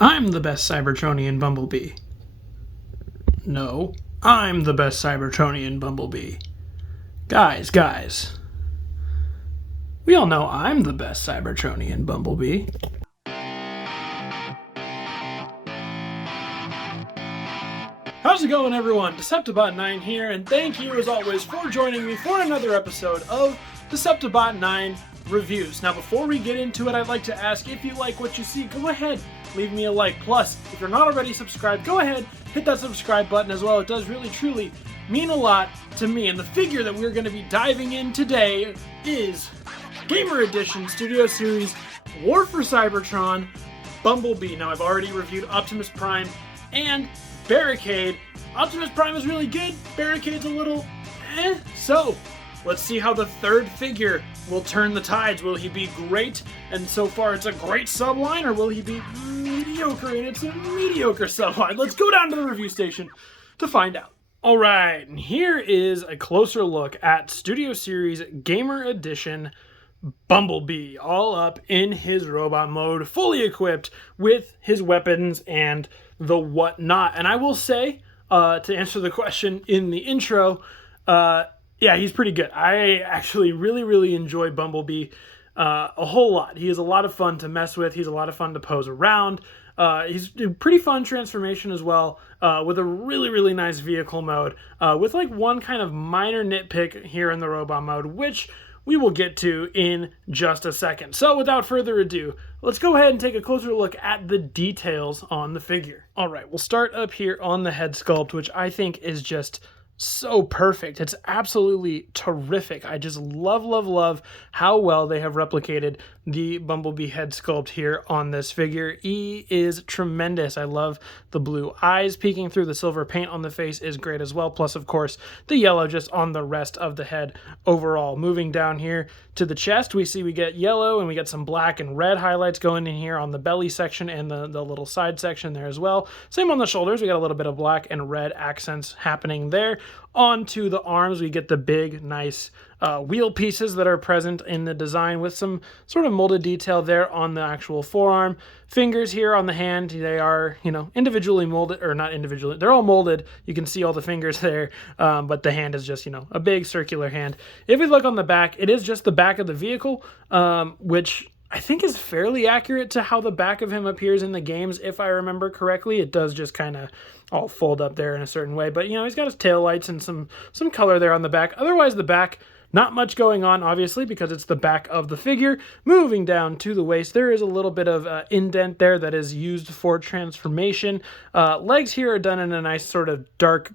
I'm the best Cybertronian Bumblebee. No, I'm the best Cybertronian Bumblebee. Guys. We all know I'm the best Cybertronian Bumblebee. How's it going, everyone? deceptibot9 here, and thank you as always for joining me for another episode of deceptibot9 Reviews. Now, before we get into it, I'd like to ask, if you like what you see, go ahead, leave me a like. Plus, if you're not already subscribed, go ahead, hit that subscribe button as well. It does really, truly mean a lot to me. And the figure that we're going to be diving in today is Gamer Edition Studio Series War for Cybertron Bumblebee. Now, I've already reviewed Optimus Prime and Barricade. Optimus Prime is really good, Barricade's a little so let's see how the third figure will turn the tides. Will he be great, and so far it's a great subline, or will he be mediocre and it's a mediocre subline? Let's go down to the review station to find out. Alright, and here is a closer look at Studio Series Gamer Edition Bumblebee, all up in his robot mode, fully equipped with his weapons and the whatnot. And I will say, to answer the question in the intro, yeah, he's pretty good. I actually really enjoy Bumblebee a whole lot. He is a lot of fun to mess with. He's a lot of fun to pose around. He's a pretty fun transformation as well, with a really nice vehicle mode, with like one kind of minor nitpick here in the robot mode, which we will get to in just a second. So without further ado, let's go ahead and take a closer look at the details on the figure. All right, we'll start up here on the head sculpt, which I think is just so perfect. It's absolutely terrific. I just love how well they have replicated the Bumblebee head sculpt here on this figure. He is tremendous. I love the blue eyes peeking through. The silver paint on the face is great as well. Plus, of course, the yellow just on the rest of the head overall. Moving down here to the chest, we get yellow and we get some black and red highlights going in here on the belly section and the little side section there as well. Same on the shoulders. We got a little bit of black and red accents happening there. Onto the arms, we get the big, nice wheel pieces that are present in the design with some sort of molded detail there on the actual forearm. Fingers here on the hand, they are, individually molded, or not individually, they're all molded. You can see all the fingers there, but the hand is just, a big circular hand. If we look on the back, it is just the back of the vehicle, which I think is fairly accurate to how the back of him appears in the games, if I remember correctly. It does just kind of all fold up there in a certain way, but he's got his taillights and some color there on the back. Otherwise, the back, not much going on, obviously, because it's the back of the figure. Moving down to the waist, there is a little bit of indent there that is used for transformation. Legs here are done in a nice sort of dark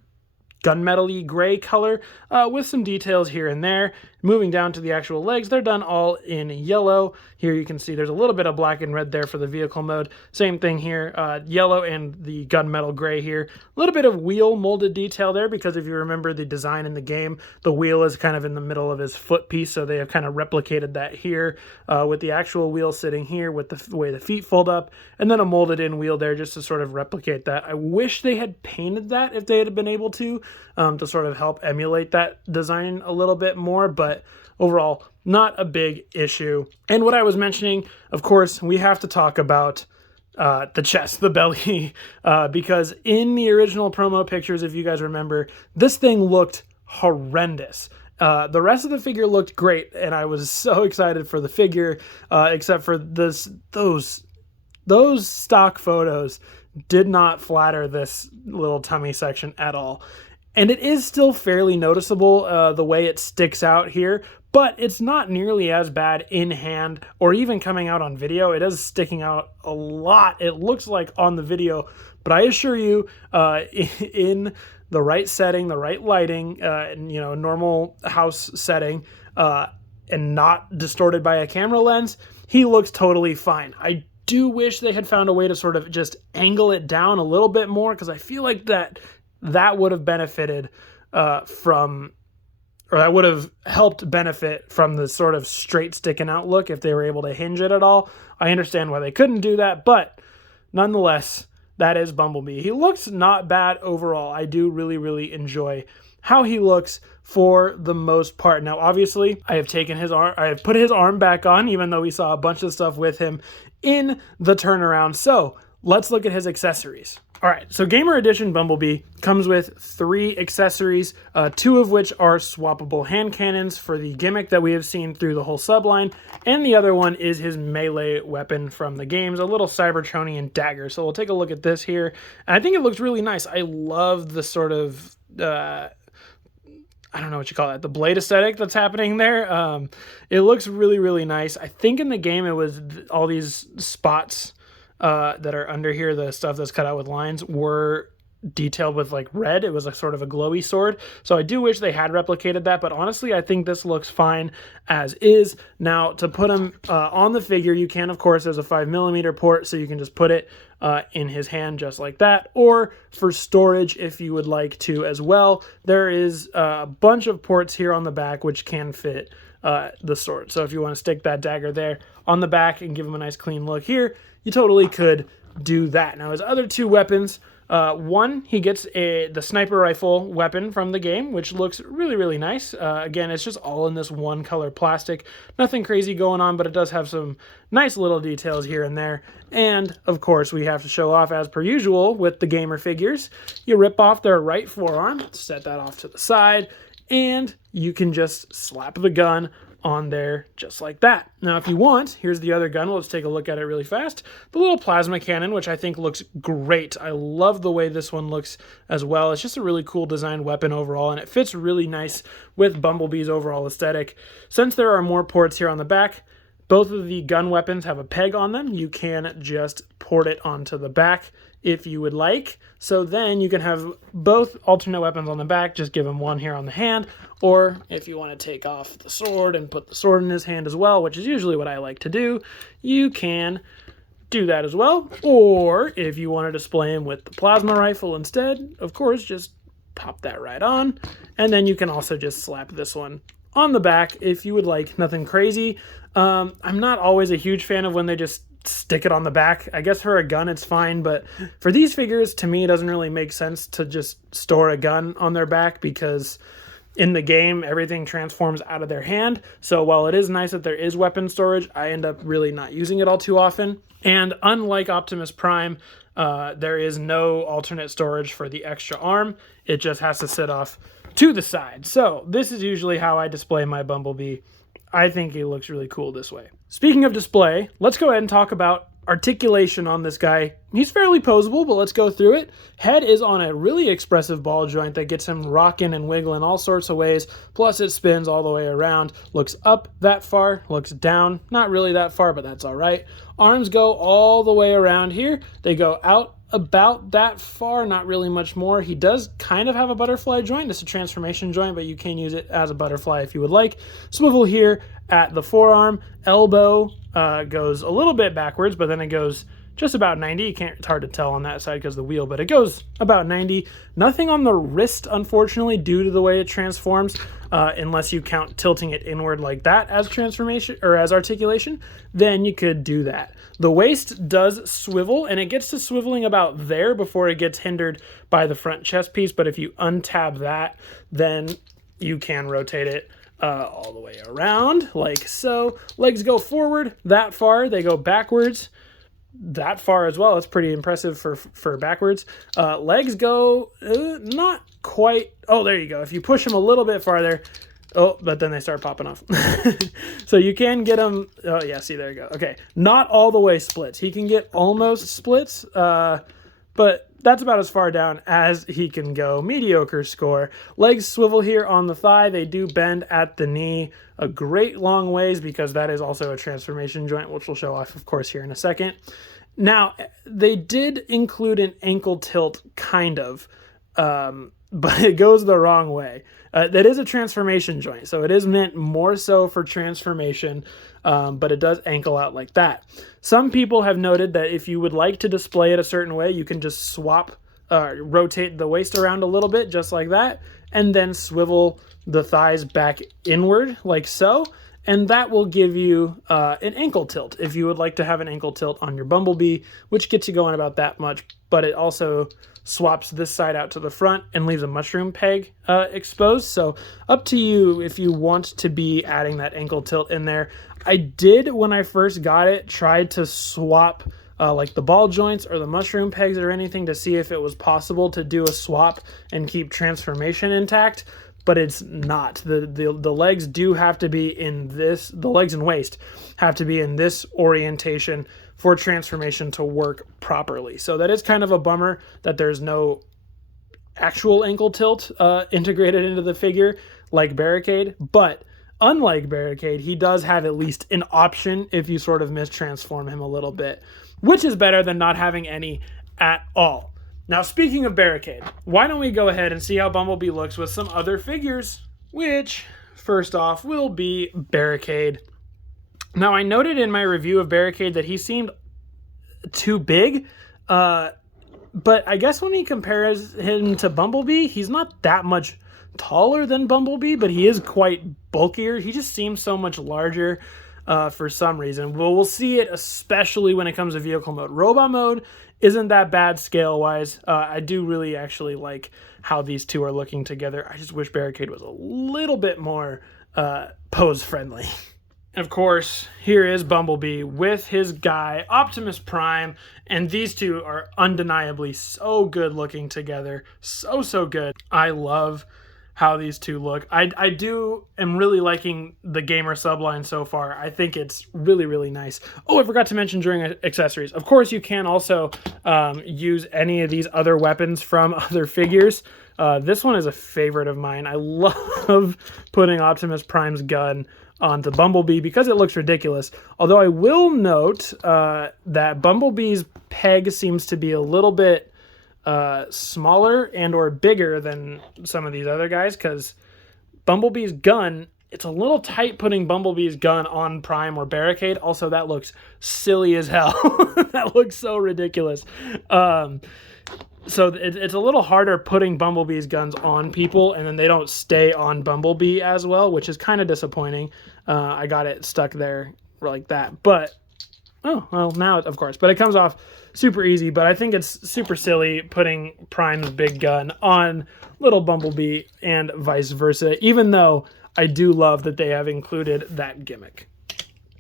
gunmetal-y gray color, with some details here and there. Moving down to the actual legs, they're done all in yellow. Here you can see there's a little bit of black and red there for the vehicle mode. Same thing here, yellow and the gunmetal gray here. A little bit of wheel molded detail there, because if you remember the design in the game, the wheel is kind of in the middle of his foot piece, so they have kind of replicated that here, with the actual wheel sitting here with the way the feet fold up, and then a molded in wheel there just to sort of replicate that. I wish they had painted that if they had been able to sort of help emulate that design a little bit more, but overall, not a big issue. And what I was mentioning, of course, we have to talk about the chest, the belly, because in the original promo pictures, if you guys remember, this thing looked horrendous. The rest of the figure looked great, and I was so excited for the figure, except for those stock photos did not flatter this little tummy section at all. And it is still fairly noticeable, the way it sticks out here, but it's not nearly as bad in hand or even coming out on video. It is sticking out a lot, it looks like, on the video, but I assure you, in the right setting, the right lighting, normal house setting, and not distorted by a camera lens, he looks totally fine. I do wish they had found a way to sort of just angle it down a little bit more, because I feel like that would have benefited that would have helped benefit from the sort of straight sticking out look if they were able to hinge it at all. I understand why they couldn't do that, but nonetheless, that is Bumblebee. He looks not bad overall. I do really enjoy how he looks for the most part. Now, obviously, I have put his arm back on, even though we saw a bunch of stuff with him in the turnaround. So let's look at his accessories. All right, so Gamer Edition Bumblebee comes with 3 accessories, 2 of which are swappable hand cannons for the gimmick that we have seen through the whole subline, and the other one is his melee weapon from the games, a little Cybertronian dagger. So we'll take a look at this here, and I think it looks really nice. I love the sort of, I don't know what you call that, the blade aesthetic that's happening there. It looks really, really nice. I think in the game it was all these spots that are under here, the stuff that's cut out with lines, were detailed with like red. It was a sort of a glowy sword. So I do wish they had replicated that, but honestly, I think this looks fine as is. Now, to put him on the figure, you can, of course, there's a 5mm port, so you can just put it in his hand just like that, or for storage if you would like to as well. There is a bunch of ports here on the back which can fit the sword. So if you want to stick that dagger there on the back and give him a nice clean look here, you totally could do that. Now his other 2 weapons, one, he gets the sniper rifle weapon from the game, which looks really, really nice. Again, it's just all in this one color plastic. Nothing crazy going on, but it does have some nice little details here and there. And, of course, we have to show off, as per usual, with the gamer figures. You rip off their right forearm, set that off to the side, and you can just slap the gun on there just like that. Now, if you want, here's the other gun. Let's take a look at it really fast. The little plasma cannon, which I think looks great. I love the way this one looks as well. It's just a really cool designed weapon overall, and it fits really nice with Bumblebee's overall aesthetic. Since there are more ports here on the back, both of the gun weapons have a peg on them. You can just port it onto the back if you would like. So then you can have both alternate weapons on the back, just give him one here on the hand, or if you want to take off the sword and put the sword in his hand as well, which is usually what I like to do, you can do that as well. Or if you want to display him with the plasma rifle instead, of course, just pop that right on, and then you can also just slap this one on the back if you would like. Nothing crazy. I'm not always a huge fan of when they just stick it on the back. I guess for a gun it's fine, but for these figures, to me, it doesn't really make sense to just store a gun on their back, because in the game everything transforms out of their hand. So while it is nice that there is weapon storage, I end up really not using it all too often. And unlike Optimus Prime, there is no alternate storage for the extra arm. It just has to sit off to the side. So this is usually how I display my Bumblebee. I think he looks really cool this way. Speaking of display, let's go ahead and talk about articulation on this guy. He's fairly posable, but let's go through it. Head is on a really expressive ball joint that gets him rocking and wiggling all sorts of ways. Plus it spins all the way around. Looks up that far, looks down, not really that far, but that's all right. Arms go all the way around here. They go out about that far, not really much more. He does kind of have a butterfly joint. It's a transformation joint, but you can use it as a butterfly if you would like. Swivel here at the forearm. Elbow goes a little bit backwards, but then it goes just about 90. It's hard to tell on that side because of the wheel, but it goes about 90. Nothing on the wrist, unfortunately, due to the way it transforms, unless you count tilting it inward like that as transformation or as articulation, then you could do that. The waist does swivel, and it gets to swiveling about there before it gets hindered by the front chest piece, but if you untab that, then you can rotate it all the way around like so. Legs go forward that far, they go backwards that far as well. It's pretty impressive for backwards. Legs go not quite. Oh, there you go. If you push them a little bit farther, oh, but then they start popping off. So you can get them. Oh yeah, see, there you go. Okay, not all the way splits. He can get almost splits, but that's about as far down as he can go. Mediocre score. Legs swivel here on the thigh. They do bend at the knee a great long ways because that is also a transformation joint, which we'll show off, of course, here in a second. Now, they did include an ankle tilt, kind of, but it goes the wrong way. That is a transformation joint, so it is meant more so for transformation, but it does ankle out like that. Some people have noted that if you would like to display it a certain way, you can just swap, rotate the waist around a little bit, just like that, and then swivel the thighs back inward, like so, and that will give you an ankle tilt, if you would like to have an ankle tilt on your Bumblebee, which gets you going about that much, but it also swaps this side out to the front and leaves a mushroom peg exposed. So up to you if you want to be adding that ankle tilt in there. I did, when I first got it, try to swap like the ball joints or the mushroom pegs or anything to see if it was possible to do a swap and keep transformation intact, but it's not. The legs do have to be in this, the legs and waist have to be in this orientation for transformation to work properly. So that is kind of a bummer that there's no actual ankle tilt integrated into the figure like Barricade, but unlike Barricade, he does have at least an option if you sort of mistransform him a little bit, which is better than not having any at all. Now, speaking of Barricade, why don't we go ahead and see how Bumblebee looks with some other figures, which, first off, will be Barricade. Now, I noted in my review of Barricade that he seemed too big, but I guess when he compares him to Bumblebee, he's not that much taller than Bumblebee, but he is quite bulkier. He just seems so much larger for some reason. Well, we'll see it especially when it comes to vehicle mode. Robot mode isn't that bad scale-wise. I do really actually like how these two are looking together. I just wish Barricade was a little bit more pose-friendly. Of course, here is Bumblebee with his guy, Optimus Prime, and these two are undeniably so good looking together. So good. I love how these two look. I am really liking the Gamer subline so far. I think it's really nice. Oh, I forgot to mention during accessories. Of course, you can also use any of these other weapons from other figures. This one is a favorite of mine. I love putting Optimus Prime's gun onto Bumblebee because it looks ridiculous. Although I will note that Bumblebee's peg seems to be a little bit smaller and or bigger than some of these other guys, because Bumblebee's gun, it's a little tight putting Bumblebee's gun on Prime or Barricade. Also, that looks silly as hell. That looks so ridiculous. So it's a little harder putting Bumblebee's guns on people, and then they don't stay on Bumblebee as well, which is kind of disappointing. I got it stuck there like that. But, oh, well, now, of course. But it comes off super easy, but I think it's super silly putting Prime's big gun on little Bumblebee and vice versa, even though I do love that they have included that gimmick.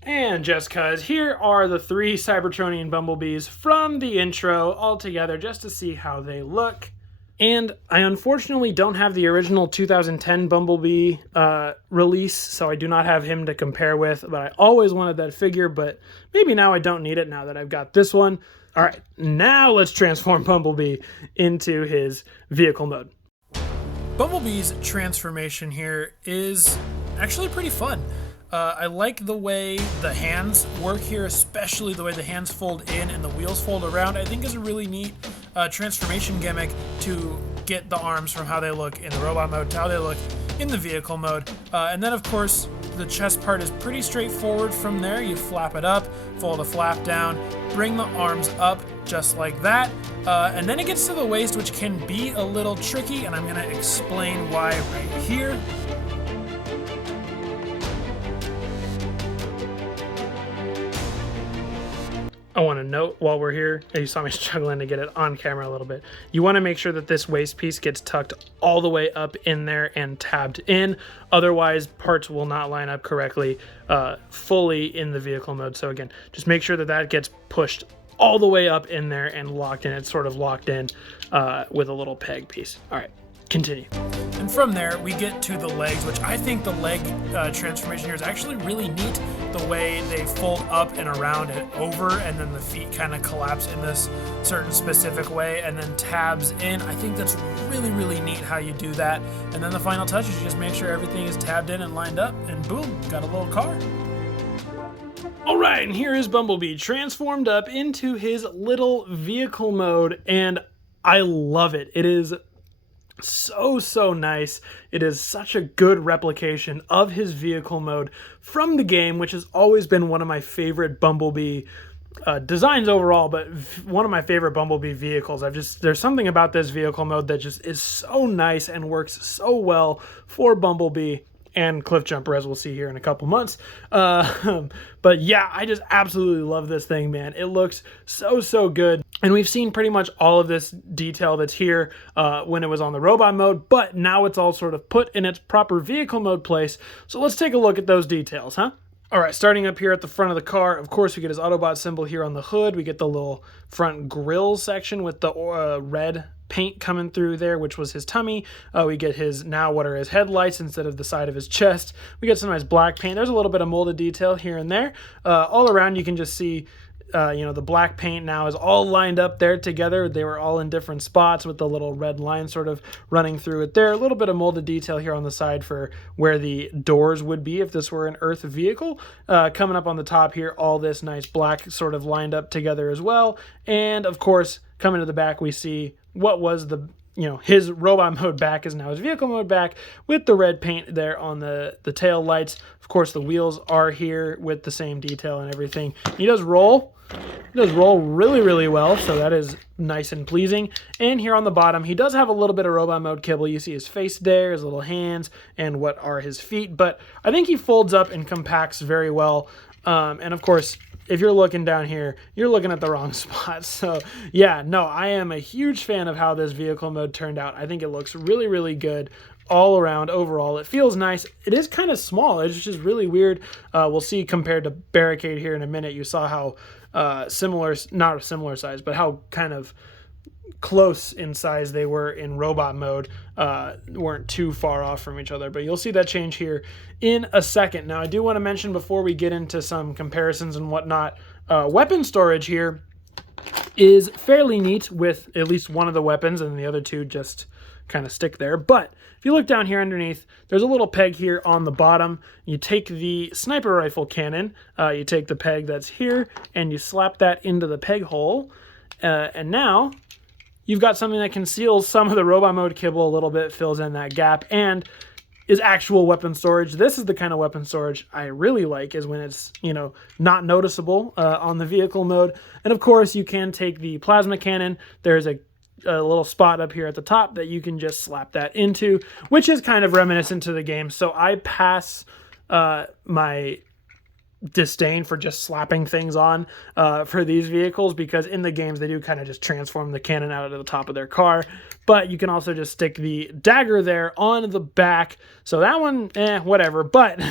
And just cause, here are the 3 Cybertronian Bumblebees from the intro all together just to see how they look. And I unfortunately don't have the original 2010 Bumblebee release, so I do not have him to compare with, but I always wanted that figure, but maybe now I don't need it now that I've got this one. All right, now let's transform Bumblebee into his vehicle mode. Bumblebee's transformation here is actually pretty fun. I like the way the hands work here, especially the way the hands fold in and the wheels fold around. I think is a really neat transformation gimmick to get the arms from how they look in the robot mode to how they look in the vehicle mode. And then, of course, the chest part is pretty straightforward from there. You flap it up, fold a flap down, bring the arms up just like that. And then it gets to the waist, which can be a little tricky, and I'm going to explain why right here. I want to note while we're here, you saw me struggling to get it on camera a little bit. You want to make sure that this waist piece gets tucked all the way up in there and tabbed in. Otherwise, parts will not line up correctly fully in the vehicle mode. So again, just make sure that that gets pushed all the way up in there and locked in. It's sort of locked in with a little peg piece. All right, continue. And from there, we get to the legs, which I think the leg transformation here is actually really neat. The way they fold up and around and over, and then the feet kind of collapse in this certain specific way, and then tabs in. I think that's really neat how you do that. And then the final touch is you just make sure everything is tabbed in and lined up, and boom, got a little car. All right, and here is Bumblebee transformed up into his little vehicle mode, and I love it. It is so nice. It is such a good replication of his vehicle mode from the game, which has always been one of my favorite Bumblebee designs overall, but one of my favorite Bumblebee vehicles. There's something about this vehicle mode that just is so nice and works so well for Bumblebee and Cliffjumper, as we'll see here in a couple months. But yeah, I just absolutely love this thing, man. It looks so good. And we've seen pretty much all of this detail that's here when it was on the robot mode, but now it's all sort of put in its proper vehicle mode place. So let's take a look at those details, huh? All right, starting up here at the front of the car, of course, we get his Autobot symbol here on the hood. We get the little front grille section with the red paint coming through there, which was his tummy. We get his, now what are his headlights instead of the side of his chest. We get some nice black paint. There's a little bit of molded detail here and there. All around, you can just see the black paint now is all lined up there together. They were all in different spots with the little red line sort of running through it there. A little bit of molded detail here on the side for where the doors would be if this were an Earth vehicle. Coming up on the top here, all this nice black sort of lined up together as well. And of course, coming to the back, we see what was his robot mode back is now his vehicle mode back with the red paint there on the tail lights. Of course, the wheels are here with the same detail and everything. He does roll. He does roll really, really well, so that is nice and pleasing. And here on the bottom, he does have a little bit of robot mode kibble. You see his face there, his little hands, and what are his feet. But I think he folds up and compacts very well. And of course, if you're looking down here, you're looking at the wrong spot. So yeah, no, I am a huge fan of how this vehicle mode turned out. I think it looks really, really good all around overall. It feels nice. It is kind of small. It's just really weird. We'll see compared to Barricade here in a minute. You saw how similar, not a similar size, but how kind of close in size they were in robot mode, weren't too far off from each other, but you'll see that change here in a second. Now, I do want to mention before we get into some comparisons and whatnot, weapon storage here is fairly neat with at least one of the weapons, and the other two just kind of stick there. But if you look down here underneath, there's a little peg here on the bottom. You take the sniper rifle cannon, you take the peg that's here, and you slap that into the peg hole, and now you've got something that conceals some of the robot mode kibble a little bit, fills in that gap, and is actual weapon storage. This is the kind of weapon storage I really like, is when it's, not noticeable on the vehicle mode. And of course, you can take the plasma cannon. There's a little spot up here at the top that you can just slap that into, which is kind of reminiscent to the game. So I pass my disdain for just slapping things on for these vehicles, because in the games they do kind of just transform the cannon out of the top of their car. But you can also just stick the dagger there on the back. So that one, whatever. But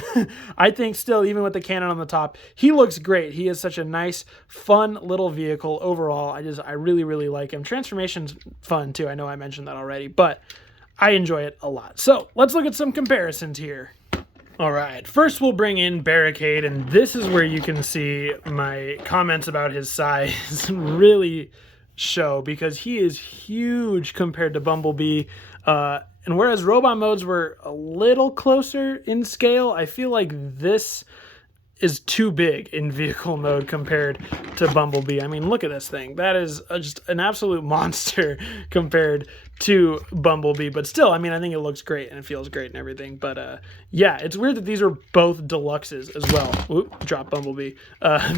I think still, even with the cannon on the top, he looks great. He is such a nice, fun little vehicle overall. I really, really like him. Transformation's fun too. I know I mentioned that already, but I enjoy it a lot. So let's look at some comparisons here. All right, first we'll bring in Barricade, and this is where you can see my comments about his size really show, because he is huge compared to Bumblebee. And whereas robot modes were a little closer in scale, I feel like this is too big in vehicle mode compared to Bumblebee. I mean, look at this thing. That is just an absolute monster compared to Bumblebee. But still, I mean, I think it looks great and it feels great and everything. But yeah, it's weird that these are both deluxes as well. Oop, drop Bumblebee.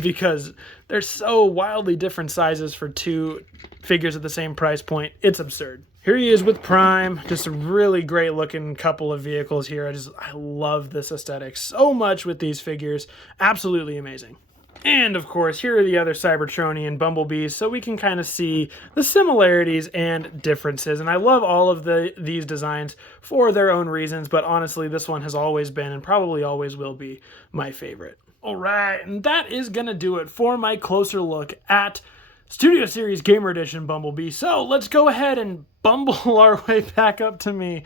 Because they're so wildly different sizes for two figures at the same price point. It's absurd. Here he is with Prime, just a really great looking couple of vehicles here. I love this aesthetic so much with these figures. Absolutely amazing. And of course, here are the other Cybertronian Bumblebees, so we can kind of see the similarities and differences. And I love all of these designs for their own reasons, but honestly, this one has always been and probably always will be my favorite. All right, and that is going to do it for my closer look at Studio Series Gamer Edition Bumblebee. So let's go ahead and bumble our way back up to me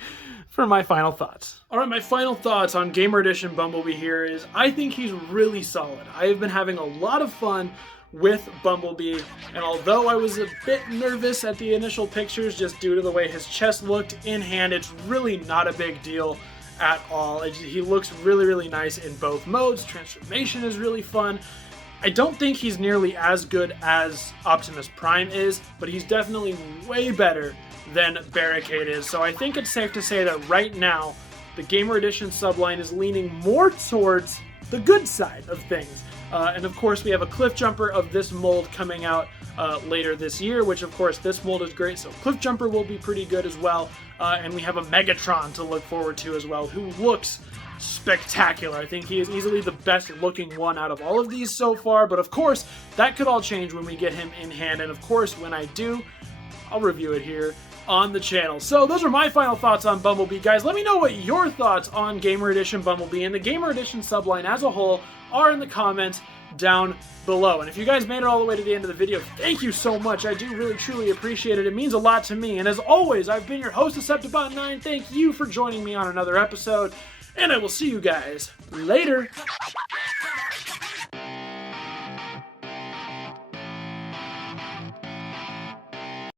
for my final thoughts. All right, my final thoughts on Gamer Edition Bumblebee here is I think he's really solid. I have been having a lot of fun with Bumblebee, and although I was a bit nervous at the initial pictures just due to the way his chest looked in hand, it's really not a big deal at all. He looks really, really nice in both modes. Transformation is really fun. I don't think he's nearly as good as Optimus Prime is, but he's definitely way better than Barricade is. So I think it's safe to say that right now, the Gamer Edition subline is leaning more towards the good side of things. And of course, we have a Cliff Jumper of this mold coming out later this year, which of course this mold is great, so Cliff Jumper will be pretty good as well. And we have a Megatron to look forward to as well, who looks spectacular. I think he is easily the best looking one out of all of these so far, but of course that could all change when we get him in hand, and of course when I do, I'll review it here on the channel. So those are my final thoughts on Bumblebee, guys. Let me know what your thoughts on Gamer Edition Bumblebee and the Gamer Edition subline as a whole are in the comments down below. And if you guys made it all the way to the end of the video, thank you so much. I do really truly appreciate it. It means a lot to me. And as always, I've been your host, deceptibot9. Thank you for joining me on another episode, and I will see you guys later.